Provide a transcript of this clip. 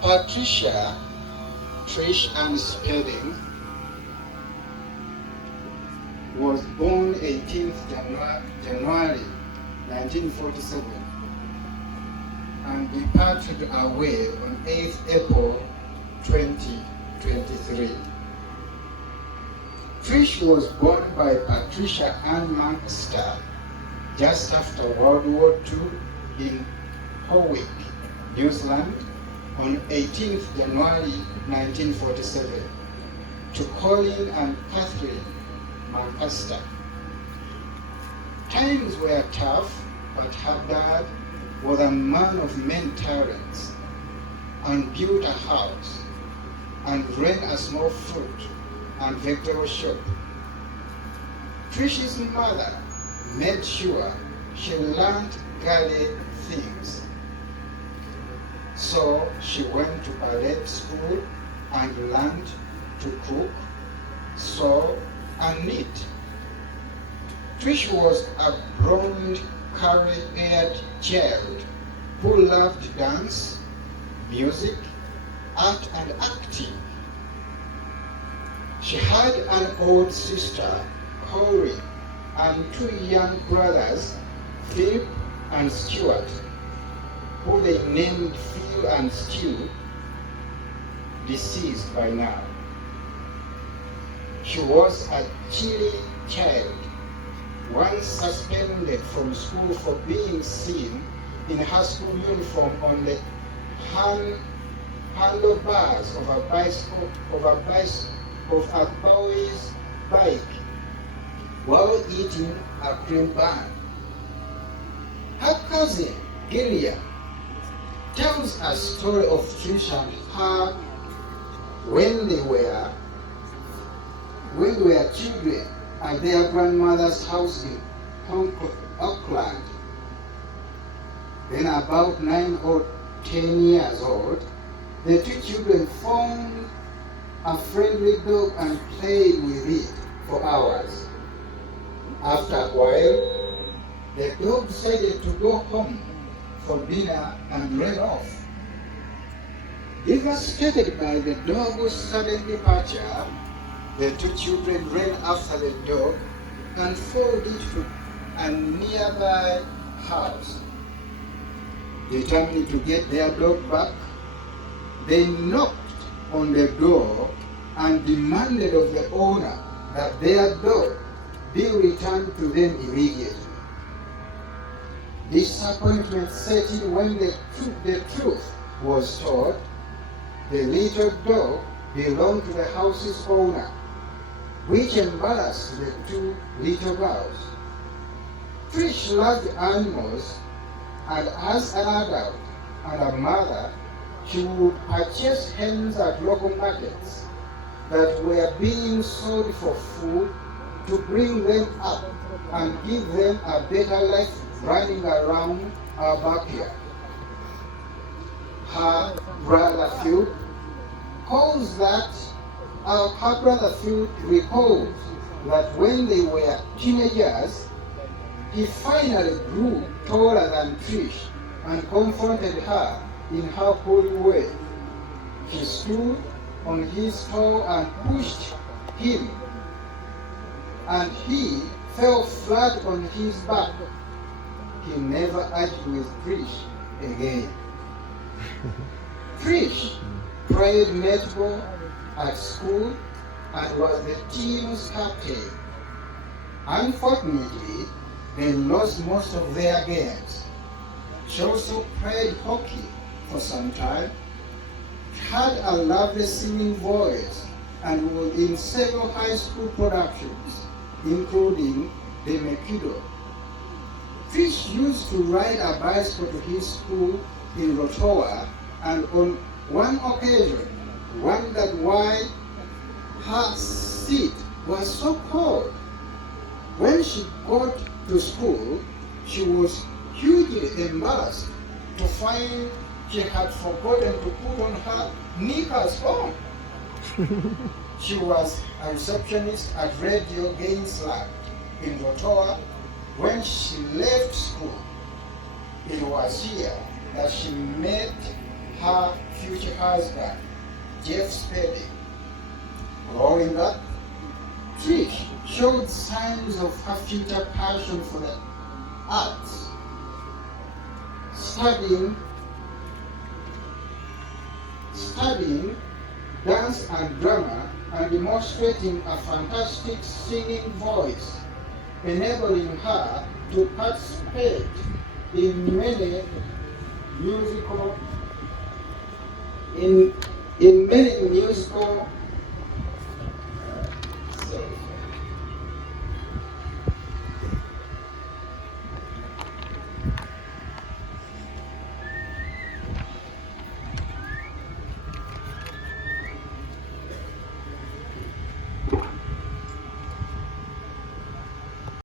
Patricia, Trish and Spelling, was born 18th January 1947 and departed away on 8th April 2023. Trish was born by Patricia Ann Manchester just after World War II in Howick, New Zealand on 18th January 1947 to Colin and Catherine Manchester. Times were tough, but her dad was a man of many talents and built a house and ran a small fruit and vegetable shop. Trish's mother made sure she learned galley things. So she went to ballet school and learned to cook, sew, and knit. Trish was a blonde, curly-haired child who loved dance, music, art, and acting. She had an older sister, Corey, and two young brothers, Philip and Stuart, who they named Phil and Stu, deceased by now. She was a chilly child, once suspended from school for being seen in her school uniform on the handlebars of a boy's bike while eating a cream bun. Her cousin, Gillian, tells a story of Trish and her when they were children at their grandmother's house in Auckland. Then about 9 or 10 years old, the two children found a friendly dog and played with it for hours. After a while, the dog decided to go home for dinner and ran off. Devastated by the dog's sudden departure, the two children ran after the dog and followed it to a nearby house. Determined to get their dog back, they knocked on the door and demanded of the owner that their dog be returned to them immediately. Disappointment set in when the truth was told. The little dog belonged to the house's owner, which embarrassed the two little girls. Trish loved animals, and as an adult and a mother, she would purchase hens at local markets that were being sold for food to bring them up and give them a better life running around our backyard. Her brother Phil recalls that when they were teenagers, he finally grew taller than Trish and confronted her in her holy way. He stood on his toe and pushed him, and he fell flat on his back. He never argued with Trish again. Trish played netball at school and was the team's captain. Unfortunately, they lost most of their games. She also played hockey for some time, had a lovely singing voice, and was in several high school productions, including The Mekido. Trish used to ride a bicycle to his school in Rotorua, and on one occasion wondered why her seat was so cold. When she got to school, she was hugely embarrassed to find she had forgotten to put on her knickers on. She was a receptionist at Radio Gainsland in Rotorua when she left school. It was here that she met her future husband, Jeff Spade. Growing up, Trish showed signs of her future passion for the arts, studying dance and drama, and demonstrating a fantastic singing voice, enabling her to participate in many musical